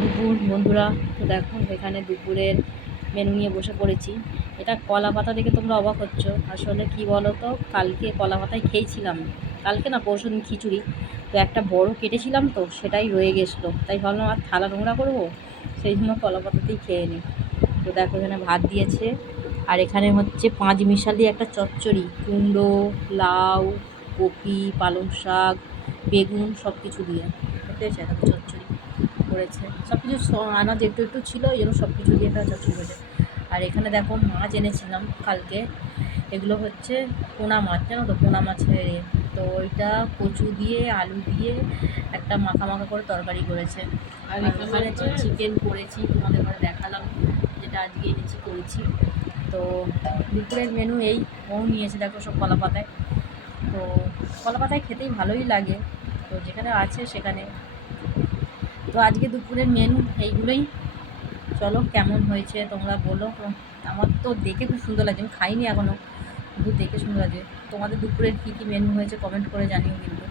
দুপুর বন্ধুরা, তো দেখো এখানে দুপুরের মেনু নিয়ে বসে পড়েছি। এটা কলা পাতা দেখে তোমরা অবাক হচ্ছ। আসলে কি বলো তো, কালকে কলা পাতায় খেয়েছিলাম, কালকে না পরশুদিন খিচুড়ি, তো একটা বড় কেটেছিলাম, তো সেটাই রয়ে গেছিলো, তাই ভাবলাম আর থালা নোংরা করবো, সেই জন্য কলা পাতাতেই খেয়ে নিই। তো দেখো এখানে ভাত দিয়েছে, আর এখানে হচ্ছে পাঁচ মিশালি একটা চচ্চড়ি, কুমড়ো, লাউ, কপি, পালং শাক, বেগুন সব কিছু দিয়ে ঠিক আছে একটা চচ্চড়ি করেছে। সব কিছু আনাজ একটু একটু ছিল, এই জন্য সব কিছু দিয়ে একটা চচ্চড়ি করেছে। আর এখানে দেখো মাছ এনেছিলাম কালকে, এগুলো হচ্ছে পোনা মাছ, জানো তো, পোনা মাছের তো ওইটা কচু দিয়ে আলু দিয়ে একটা মাখা মাখা করে তরকারি করেছে। আর এখানে চিকেন করেছি, তোমাদের ঘরে দেখালাম যেটা আজকে এনেছি করেছি। তো দুপুরের মেনু এই, ও নিয়েছে দেখো সব কলা পাতায়। তো কলা পাতায় খেতেই ভালোই লাগে, তো যেখানে আছে সেখানে। তো আজকে দুপুরের মেনু এইগুলোই। চলো কেমন হয়েছে তোমরা বলো। আমার তো দেখে খুব সুন্দর লাগছে, আমি খাইনি এখনও, কিন্তু দেখে সুন্দর লাগছে। তোমাদের দুপুরের কী কী মেনু হয়েছে কমেন্ট করে জানিও কিন্তু।